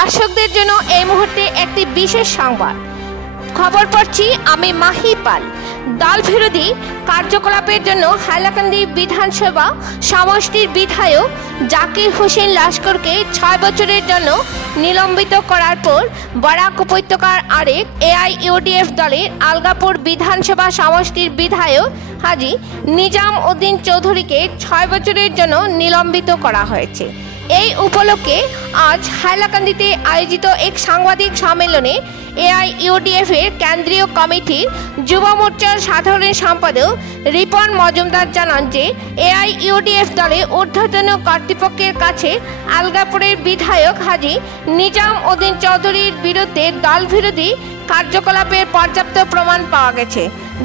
দর্শকদের জন্য এই মুহূর্তে একটি বিশেষ সংবাদ। খবর পড়ছি আমি মাহি পাল। দল বিরোধী কার্যকলাপের জন্য হাইলাকান্দি বিধানসভা সমষ্টির বিধায়ক জাকির হোসেন লস্করকে 6 বছরের জন্য নিলম্বিত করার পর বরাক উপত্যকার আরেক এআইইউডিএফ দলের আলগাপুর বিধানসভা সমষ্টির বিধায়ক হাজী নিজাম উদ্দিন চৌধুরীকে 6 বছরের জন্য নিলম্বিত করা হয়েছে। এই উপলক্ষে আজ হাইলাকান্দিতে আয়োজিত এক সাংবাদিক সম্মেলনে এআইইউডিএফ এর কেন্দ্রীয় কমিটির যুব মোর্চার সাধারণ সম্পাদক রিপন মজুমদার জানান যে এআইইউডিএফ দলের ঊর্ধ্বতন কর্তৃপক্ষের কাছে আলগাপুরের বিধায়ক হাজী নিজাম উদ্দিন চৌধুরীর বিরুদ্ধে দল বিরোধী কার্যকলাপের পর্যাপ্ত প্রমাণ পাওয়া গেছে,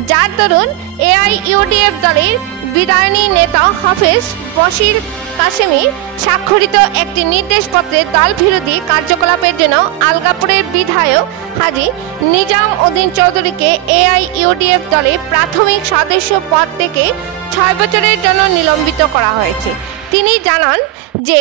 যার দরুন এআইইউডিএফ দলের বিদায়নী নেতা হাফেজ বশির কাসেমির স্বাক্ষরিত একটি নির্দেশপত্রে দল বিরোধী কার্যকলাপের জন্য আলগাপুরের বিধায়ক হাজী নিজাম উদ্দিন চৌধুরীকে এআইইউডিএফ দলে প্রাথমিক সদস্য পদ থেকে 6 বছরের জন্য নিলম্বিত করা হয়েছে। তিনি জানান যে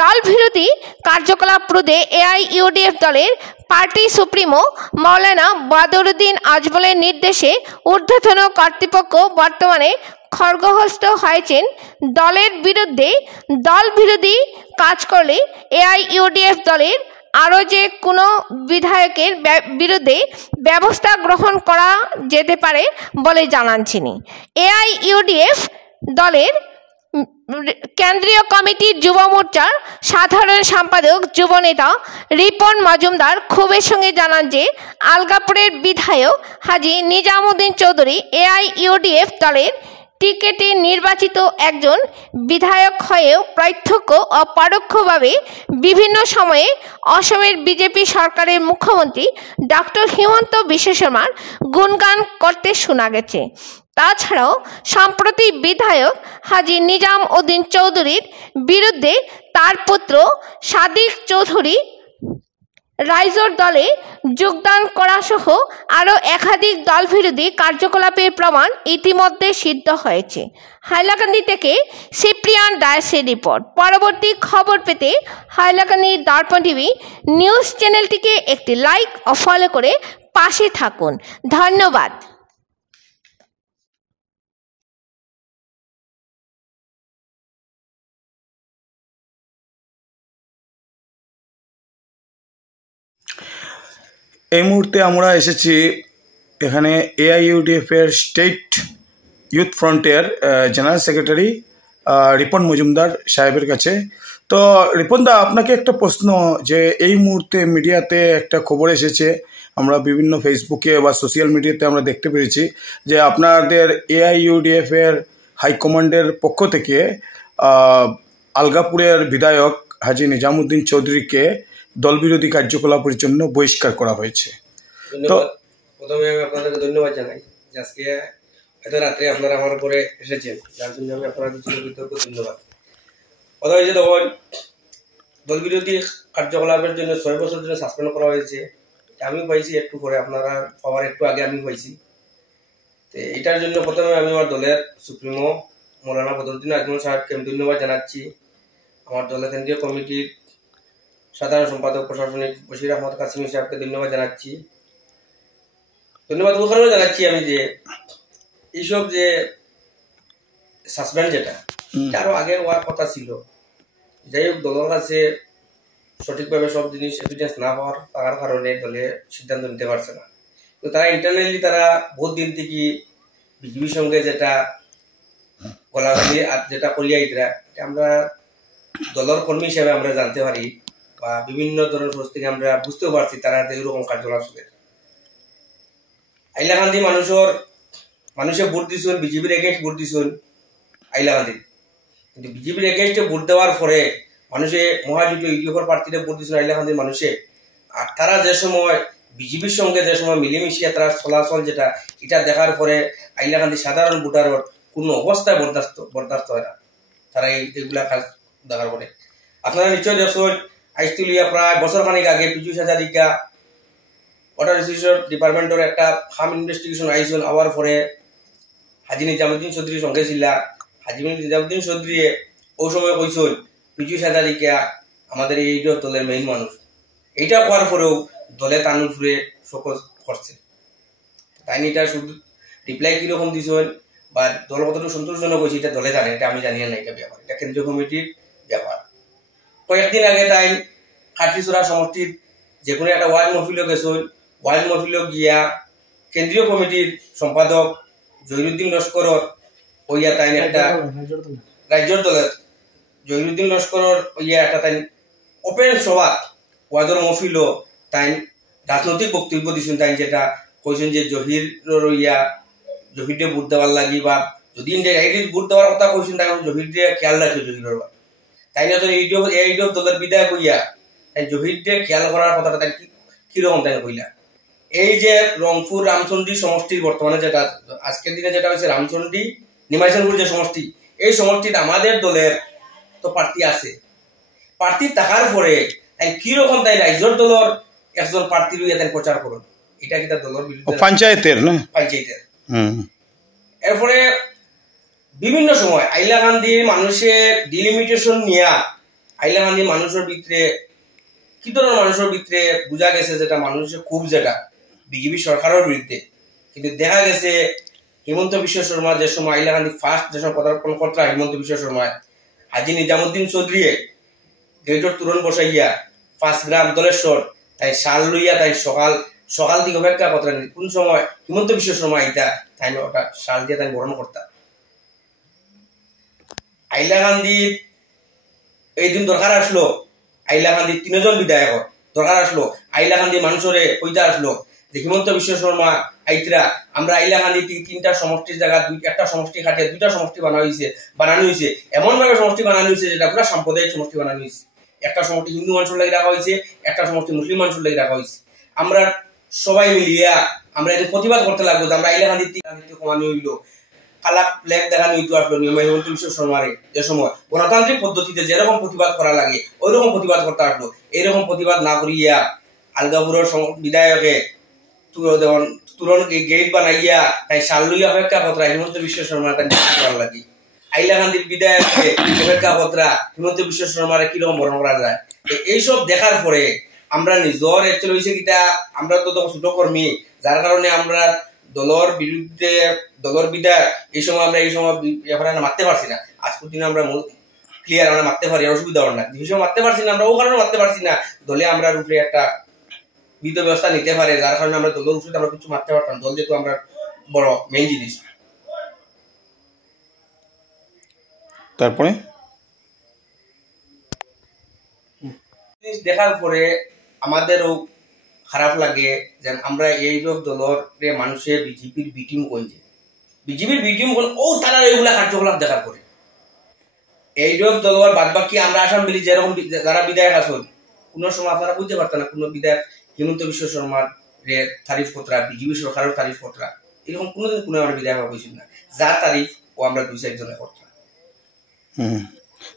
দল বিরোধী কার্যকলাপ রোধে এআইইউডিএফ দলের পার্টি সুপ্রিমো মাওলানা বদরুদ্দিন আজমলের নির্দেশে ঊর্ধ্বতন কর্তৃপক্ষ বর্তমানে খড়গহস্ত হয়েছেন। দলের বিরুদ্ধে দল বিরোধী কাজ করলে এআইইউডিএফ দলের আরও যে কোনো বিধায়কের বিরুদ্ধে ব্যবস্থা গ্রহণ করা যেতে পারে বলে জানান তিনি। এআইইউডিএফ দলের কেন্দ্রীয় কমিটির যুব মোর্চার সাধারণ সম্পাদক যুব নেতা রিপন মজুমদার ক্ষোভের সঙ্গে জানান যে আলগাপুরের বিধায়ক হাজী নিজামুদ্দিন চৌধুরী এআইইউডিএফ দলের টিকেটে নির্বাচিত একজন বিধায়ক হয়েও প্রত্যক্ষ ও পরোক্ষভাবে বিভিন্ন সময়ে অসমের বিজেপি সরকারের মুখ্যমন্ত্রী ডক্টর হিমন্ত বিশ্ব শর্মার গুণগান করতে শোনা গেছে। তাছাড়াও সম্প্রতি বিধায়ক হাজী নিজাম উদ্দিন চৌধুরীর বিরুদ্ধে তার পুত্র সাদিক চৌধুরী রাইজোর দলে যোগদান করা সহ আরও একাধিক দল বিরোধী কার্যকলাপের প্রমাণ ইতিমধ্যে সিদ্ধ হয়েছে। হাইলাকান্দি থেকে সিপ্রিয়ান ডায়েসের রিপোর্ট। পরবর্তী খবর পেতে হাইলাকান্দি দর্পণ টিভি নিউজ চ্যানেলটিকে একটি লাইক ও ফলো করে পাশে থাকুন। ধন্যবাদ। এই মুহূর্তে আমরা এসেছি এখানে এআইইউডিএফ এর স্টেট ইউথ ফ্রন্টের জেনারেল সেক্রেটারি রিপন মজুমদার সাহেবের কাছে। তো রিপনদা, আপনাকে একটা প্রশ্ন, যে এই মুহূর্তে মিডিয়াতে একটা খবর এসেছে, আমরা বিভিন্ন ফেসবুকে বা সোশ্যাল মিডিয়াতে আমরা দেখতে পেরেছি যে আপনাদের এআইইউডিএফ এর হাইকমান্ডের পক্ষ থেকে আলগাপুরের বিধায়ক হাজী নিজামুদ্দিন চৌধুরীকে দলবিরোধী কার্যকলাপের জন্য বহিষ্কার করা হয়েছে। তো প্রথমে আমি আপনাদেরকে ধন্যবাদ জানাই যে আজকে এত রাত্রে আপনারা আমার উপরে এসেছেন, যার জন্য আমি আপনাদের ধন্যবাদ। কথা হয়েছে তখন দলবিরোধী কার্যকলাপের জন্য 6 বছরের জন্য সাসপেন্ড করা হয়েছে। আমি পাইছি একটু পরে, আপনারা পাওয়ার একটু আগে আমি পাইছি। তো এটার জন্য প্রথমে আমি আমার দলের সুপ্রিমো মৌলানা বদরুদ্দিন আজমল সাহেবকে আমি ধন্যবাদ জানাচ্ছি। আমার দলের কেন্দ্রীয় কমিটির সাধারণ সম্পাদক প্রশাসনিক বশির আহমদ কাসেমি সাহেবকে ধন্যবাদ জানাচ্ছি। ধন্যবাদ ওখানেও জানাচ্ছি আমি যে এইসব যে সাসপেন্ড যেটা আরো আগে হওয়ার কথা ছিল, যাই হোক দলের কাছে সঠিকভাবে সব জিনিস এভিডেন্স না হওয়ার থাকার কারণে দলে সিদ্ধান্ত নিতে পারছে না। তো তারা ইন্টারনালি তারা বহুত দিন থেকে বিজেপির সঙ্গে যেটা গলাগালি আর যেটা কলিয়াইতরা, আমরা দলের কর্মী হিসেবে আমরা জানতে পারি বা বিভিন্ন ধরনের সোর্স থেকে আমরা বুঝতেও পারছি তারা এরকম কার্যকলাপ শুরু। হাইলাকান্দি মানুষে ভোট দিচ্ছেন, বিজেপির এগেন্স্ট ভোট দিচ্ছেন হাইলাকান্দি, কিন্তু বিজেপির এগেন্স্টে ভোট দেওয়ার পরে মানুষে মহাজোট ইউডিএফের প্রার্থীরা ভোট দিচ্ছেন হাইলাকান্দির মানুষে। আর তারা যে সময় বিজেপির সঙ্গে যে সময় মিলেমিশিয়ে তারা চলাচল যেটা, এটা দেখার পরে হাইলাকান্দি সাধারণ ভোটারের কোনো অবস্থায় বরদাস্ত হয় না তারা এইগুলা কাজ দেখার পরে। আপনারা নিশ্চয় দেখছেন আইসতুলিয়া প্রায় বছর খানিক আগে পীযুষ হাজারিকা ওয়াটার রিসোর্স ডিপার্টমেন্টের একটা ফার্ম ইনভেস্টিগেশন আইসন। আবার পরে হাজী নিজামুদ্দিন চৌধুরীর সঙ্গে ছিল। হাজী নিজামুদ্দিন চৌধুরী ওই সময় কইসন পীযুষ হাজারিকা আমাদের এই দলের মেইন মানুষ, এইটা করার পরেও দলে তানুর ফুরে সকল করছে, তাই এটা শুধু রিপ্লাই কিরকম দিয়েছেন বা দল কতটুকু সন্তোষজনক হয়েছে এটা দলে জানে, এটা আমি জানি না, এটা ব্যাপার, এটা কেন্দ্রীয় কমিটির ব্যাপার। কয়েকদিন আগে তাই খাটিছড়া সমষ্টির যে কোনো একটা ওয়ার্ড মহফিলও গেছেন, ওয়ার্ড মহফিলও গিয়া কেন্দ্রীয় কমিটির সম্পাদক জহিরুদ্দিন লস্করর ওইয়া তাই একটা রাজ্যের দলের জহিরুদ্দিন লস্করর ওইয়া একটা তাই ওপেন সভা ওয়ার্ডের মহফিলও তাই রাজনৈতিক বক্তব্য দিচ্ছেন, তাই যেটা কইছেন যে জহিরকে ভোট দেওয়ার লাগি বা যদি ইনডাইরেক্টলি ভোট দেওয়ার কথা কইছেন তাই জহিরকে খেয়াল রাখে জহিরের, তাই না তো এইডিও দলের বিদায় কইয়া তাই জহিরকে খেয়াল করার কথাটা তাই কিরকম তাই কইলা। এই যে রংপুর রামচন্দ্রী সমষ্টির বর্তমানে যেটা আজকের দিনে যেটা হয়েছে রামচন্দ্রী নিমাইশনপুর যে সমষ্টি, এই সমষ্টিতে আমাদের দলের তো প্রার্থী আছে, প্রার্থী থাকার পরে কিরকম তাই রাজ্যের দলের একজন প্রার্থী লইয়া তাই প্রচার করুন, এটা কি তার দলের বিরুদ্ধে পঞ্চায়েতের না পঞ্চায়েতের। এরপরে বিভিন্ন সময় আইলাকান্দির মানুষের ডিলিমিটেশন নিয়ে আইলাকান্দির মানুষের ভিতরে কি ধরনের মানুষের ভিতরে বোঝা গেছে যেটা মানুষের খুব যেটা বিজেপি সরকারের বিরুদ্ধে, কিন্তু দেখা গেছে হিমন্ত বিশ্ব শর্মা যে সময় আইলাকান্দি ফার্স্ট যে সময় পদার্পণ করতে হিমন্ত বিশ্ব শর্মা হাজি নিজামুদ্দিন চৌধুরী গেটর তুরন বসাইয়া 5 গ্রাম দলেশ্বর তাই শাল লইয়া তাই সকাল দিকে অপেক্ষা করতে কোন সময় হিমন্ত বিশ্ব শর্মা আইতা তাই ওটা শাল দিয়ে তাই বরণ করতা। আইলাকান্দির এই দিন দরকার আসলো, আইলাকান্দির 3 জন বিধায়ক দরকার আসলো, আইলাকান্দির মানুষরে কইতা আসলো যে হিমন্ত বিশ্ব শর্মা আইতরা আমরা আইলাকান্দি 3টা সমষ্টির জায়গা একটা সমষ্টি কাটিয়ে 2টা সমষ্টি বানানো হয়েছে এমন ভাবে সমষ্টি বানানো হয়েছে যেটা পুরো সাম্প্রদায়িক সমষ্টি বানানো হয়েছে, একটা সমষ্টি হিন্দু মানুষের লাগি রাখা হয়েছে, একটা সমষ্টি মুসলিম মানুষের লাগি রাখা হয়েছে। আমরা সবাই মিলিয়া আমরা এর প্রতিবাদ করতে লাগবো, আমরা আইলাকান্দি কমানো হইলো, কালা ফ্ল্যাগ দেখানো হইতো আসলো নিয়ম হিমন্ত বিশ্ব শর্মারে যে সময় গণতান্ত্রিক পদ্ধতিতে যেরকম প্রতিবাদ করা লাগে ওই রকম প্রতিবাদ করতে আসলো, এইরকম প্রতিবাদ না করিয়া আলগাপুরের বিধায়কে তুরন গেট বানাইয়া তাই শাল লইয়া অপেক্ষা পত্রা হিমন্ত বিশ্ব শর্মা তাই করার লাগে, আইলাকান্দির বিধায়ককে অপেক্ষা পত্রা হিমন্ত বিশ্ব শর্মারে কিরকম বর্ণনা করা যায়। এইসব দেখার পরে আমরা নিজের একচুয়ালি হয়েছে কিটা আমরা তো ছোট কর্মী, যার কারণে আমরা দলের বিরুদ্ধে দলের বিধায়ক এই সময় আমরা মারতে পারছি না, আজকের দিনে আমরা ক্লিয়ার আমরা মারতে পারি, অসুবিধা হয় না, যে সময় মারতে পারছি না আমরা ও কারণে মারতে পারছি না, দলে আমরা রূপে একটা বিধ ব্যবস্থা নিতে পারে, যার কারণে আমরা দলের উপরে আমরা কিছু মারতে পারতাম, দল যেহেতু আমরা বড় মেইন জিনিস। তারপরে দেখার পরে আমাদেরও খারাপ লাগে যে আমরা এই দলের মানুষের বিজেপির বিটিম করছে, বিজেপির বিটিম করলে ও তারা এইগুলা কার্যকলাপ দেখার পরে এই দলের বাদ বাকি আমরা আসাম মিলি যেরকম যারা বিধায়ক আসুন কোনো সময় আপনারা বুঝতে পারতেন না কোনো বিধায়ক হিমন্ত বিশ্ব শর্মার তারিফ পত্রা বিজেপি সরকারের তারিফ পত্রা এরকম কোনোদিন কোনো আমরা বিধায়ক হয়েছিল না, যা তারিফ ও আমরা 2-4 জনে করতাম।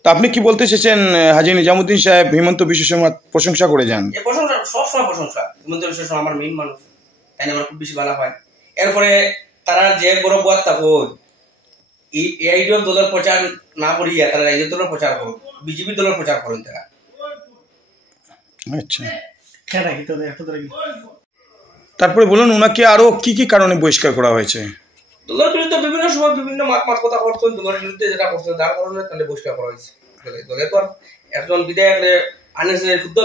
তা আপনি কি বলতে চেয়েছেন হাজী নিজামুদ্দিন সাহেব হিমন্ত বিশ্ব শর্মার প্রশংসা করে যান? প্রশংসা সবসময় প্রশংসা, হিমন্ত বিশ্ব শর্মা আমার মেইন মানুষ, তাই আমার খুব বেশি ভালো হয়। এরপরে তারা যে গৌরব বাদ থাকুন এই দলের প্রচার না করিয়া তারা রাজ্য দলের প্রচার করুন, বিজেপি দলের প্রচার করুন তারা। আচ্ছা, তারপরে বলুন ওনাকে আরো কি কি কারণে বহিষ্কার করা হয়েছে? দলের বিরুদ্ধে বিভিন্ন সময় বিভিন্ন মাত কথা করতেন, দলের বিরুদ্ধে যেটা করতেন যার কারণে তাহলে বহিষ্কার করা হয়েছে। দলে তো আর একজন বিধায়ক আননেসেসারি শুদ্ধ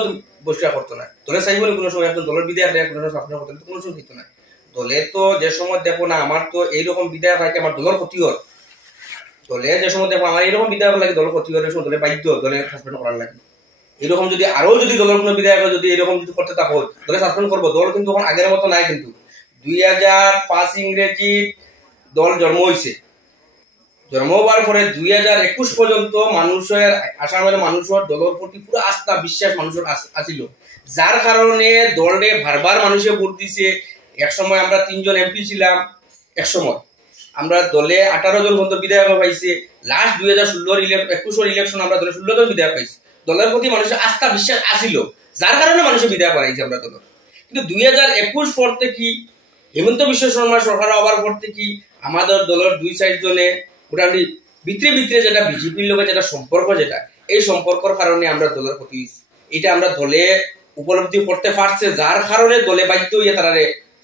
বহিষ্কার করতো না, দলে চাইব না কোনো সময় একজন দলের বিধায়ক কোনো সময় শাসন করতেন কোনো সময় দিত না। দলে তো যে সময় দেখো না আমার তো এইরকম বিধায়ক থাকে আমার দলের ক্ষতি হয়, দলে যে সময় দেখো আমার এইরকম বিধায়ক লাগে দলের ক্ষতি হয়, দলে বাধ্য দলে সাসপেন্ড করার লাগে। এরকম যদি আরো যদি দলের কোনো বিধায়ক যদি এরকম যদি করতে থাকো দলে সাসপেন্ড করবো। দল কিন্তু এখন আগের মতো নাই, কিন্তু 2005 ইংরেজি দল জন্ম হয়েছে, জন্ম হওয়ার পরে 2021 পর্যন্ত মানুষের আসামের মানুষের দলের প্রতি পুরো আস্থা বিশ্বাস মানুষের আসিল, যার কারণে দলে বারবার মানুষে ভোট দিছে। এক সময় আমরা 3 জন এমপি ছিলাম, এক সময় আমরা দলে 18 জন পর্যন্ত বিধায়ক পাইছে। লাস্ট 2016-21 ইলেকশন আমরা দলে 16 জন বিধায়ক পাইছি। দলের প্রতি মানুষের আস্থা বিশ্বাস আসিল, যার কারণে মানুষের বিধায়ক বানাইছে আমরা দল। কিন্তু 2021 পর থেকে হিমন্ত বিশ্ব শর্মা সরকার হওয়ার পর থেকে আমাদের দলের 2-4 জনে মোটামুটি ভিতরে যেটা বিজেপির লোকের যেটা সম্পর্ক যেটা এই সম্পর্কের কারণে আমরা দলের ক্ষতি হয়েছি। এটা আমরা দলে উপলব্ধি করতে পারছে, যার কারণে দলে বাধ্য হইয়া তারা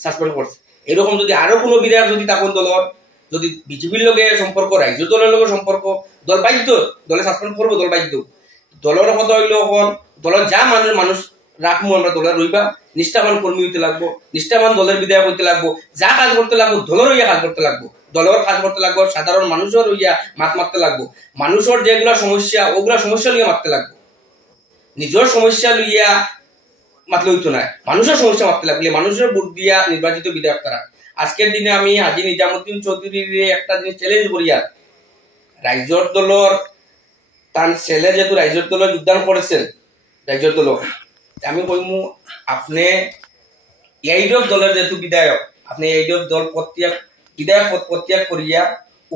সাসপেন্ড করছে। এরকম যদি আরো কোনো বিধায়ক যদি তখন দলের যদি বিজেপির লগে সম্পর্ক, রাজ্য দলের লগে সম্পর্ক, দল বাধ্য দলে সাসপেন্ড করবো, দল বাধ্য। দলের কথা হইলো এখন দলের যা মানুষ রাখবো, আমরা দলের রইবা, নিষ্ঠাবান কর্মী হইতে লাগবো, নিষ্ঠাবান দলের বিধায়ক হইতে লাগবো, যা কাজ করতে লাগবো দলের হইয়া কাজ করতে লাগবো, দলের কাজ করতে লাগবো, সাধারণ মানুষের হইয়া মাত মারতে লাগবো, মানুষের যেগুলা সমস্যা ওগুলা সমস্যা লইয়া মারতে লাগবো, নিজের সমস্যা লইয়া মাতলে হইতো না, মানুষের সমস্যা মারতে লাগলে মানুষের ভোট দিয়া নির্বাচিত বিধায়ক তারা। আজকের দিনে আমি হাজী নিজামুদ্দিন চৌধুরীর একটা জিনিস চ্যালেঞ্জ করিয়া, রাইজর দলের তার ছেলে যেহেতু রাইজর দলে যোগদান করেছেন, রাইজর দল আমি কইমু আপনি এইডব দলের যেহেতু বিধায়ক, আপনি এইডব দল বিধায়ক পদ প্রত্যাগ করিয়া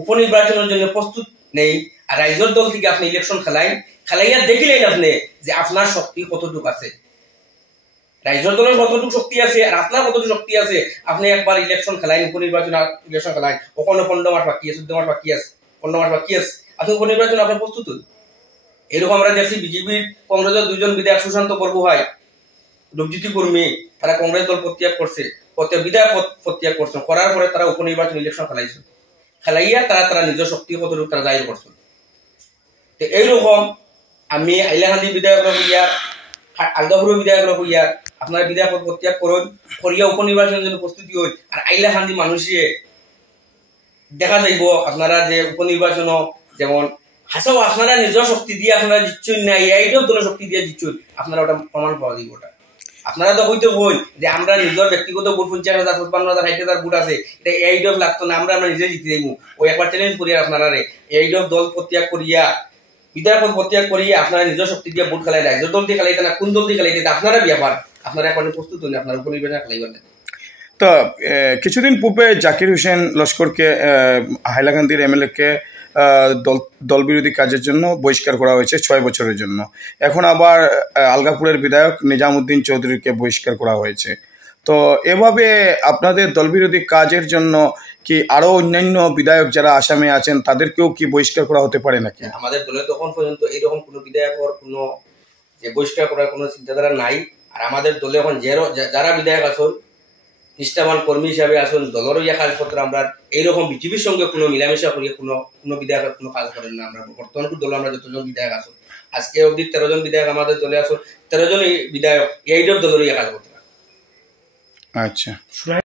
উপনির্বাচনের জন্য প্রস্তুত নেই, আর রাইজর দল থেকে আপনি ইলেকশন খেলাইয়া দেখিলেন আপনি যে আপনার শক্তি কতটুকু আছে, রাইজর দলের কতটুকু শক্তি আছে আর আপনার কতটুকু শক্তি আছে। আপনি একবার ইলেকশন খেলাইন, উপনির্বাচন ইলেকশন খেলাইন, ওখানে 15 মাস বাকি আছে, 14 মাস বাকি আছে, 15 মাস বাকি আছে, আপনি উপনির্বাচন আপনার প্রস্তুত। এরকম আমরা দেখছি বিজেপির কংগ্রেসের দুইজন বিধায়ক সুশান্ত বরগুহাই, রূপজ্যোতি কর্মী, তারা কংগ্রেস দল প্রত্যাগ করছে, বিধায়ক প্রত্যাগ করছে, করার পরে তারা উপনির্বাচন ইলেকশন খেলাইয়া তারা নিজের শক্তি কতটুকু তারা জাহির করছে। তো এইরকম আমি আইলাকান্দি বিধায়ক হইয়া, আলগাপুরের বিধায়ক হইয়া আপনারা বিধায়ক প্রত্যাগ করুন, করিয়া উপনির্বাচনের জন্য প্রস্তুতি হই। আর আইলাকান্দি মানুষে দেখা যাইব আপনারা যে উপনির্বাচন যেমন হাসাও আপনারা নিজের শক্তি দিয়ে আপনারা জিতছেন না, এইটাও দলের শক্তি দিয়ে জিতছেন, আপনারা ওটা প্রমাণ পাওয়া যাইব। ওটা আপনারা তো হইতে হই যে আমরা নিজের ব্যক্তিগত ভোট 50,000, 55,000, 60,000 ভোট আছে, এটা এইডব লাগতো না, আমরা নিজে জিতে যাইব। ওই একবার চ্যালেঞ্জ করিয়া আপনারা এইডব দল প্রত্যাগ করিয়া, বিধায়ক প্রত্যাগ করিয়া আপনারা নিজের শক্তি দিয়ে ভোট খেলাই, রাজ্য দল দিয়ে খেলাইতে না কোন দল দিয়ে খেলাইতে, আপনারা ব্যাপার, আপনারা এখন প্রস্তুত হন, আপনার উপনির্বাচন খেলাইবেন। তো কিছুদিন পূর্বে জাকির হোসেন লস্করকে, হাইলাকান্দির এমএলএ কে দল বিরোধী কাজের জন্য বহিষ্কার করা হয়েছে 6 বছরের জন্য। এখন আবার আলগাপুরের বিধায়ক নিজামুদ্দিন চৌধুরীকে বহিষ্কার করা হয়েছে। তো এভাবে আপনাদের দল বিরোধী কাজের জন্য কি আরো অন্যান্য বিধায়ক যারা আসামে আছেন তাদেরকেও কি বহিষ্কার করা হতে পারে নাকি? আমাদের দলে তখন পর্যন্ত এরকম কোনো বিধায়কের কোনো যে বহিষ্কার করার কোনো চিন্তাধারা নাই। আর আমাদের দলে এখন যারা বিধায়ক আছেন, নিষ্ঠাবান কর্মী হিসাবে আসুন, দলেরও ইয়া কাগজপত্র আমরা এইরকম বিজেপির সঙ্গে কোনো মিলামেশা করিয়ে কোনো বিধায়ক কোনো কাজ করেন না। আমরা বর্তমান দলে আমরা যতজন বিধায়ক আসুন, আজকে অবধি 13 জন বিধায়ক আমাদের দলে আসুন, 13 জন বিধায়ক এইসব দলেরও ইয়া কাজ করতে। আচ্ছা।